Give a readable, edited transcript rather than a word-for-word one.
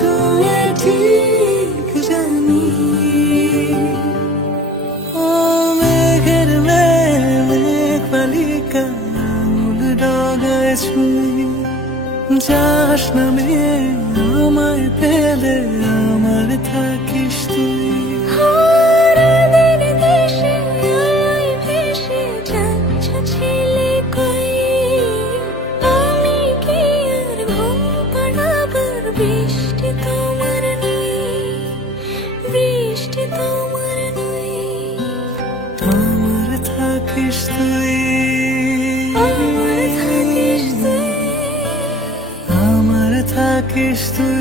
ছুঁয়ে ঠিক জানি ও মেঘের মেঘ বালিকা আঙুল ডগায় ছুঁই যাস নামে আমায় পেলে আমার থাকিস তুই আমার থাকিস তুই আমার থাকিস তুই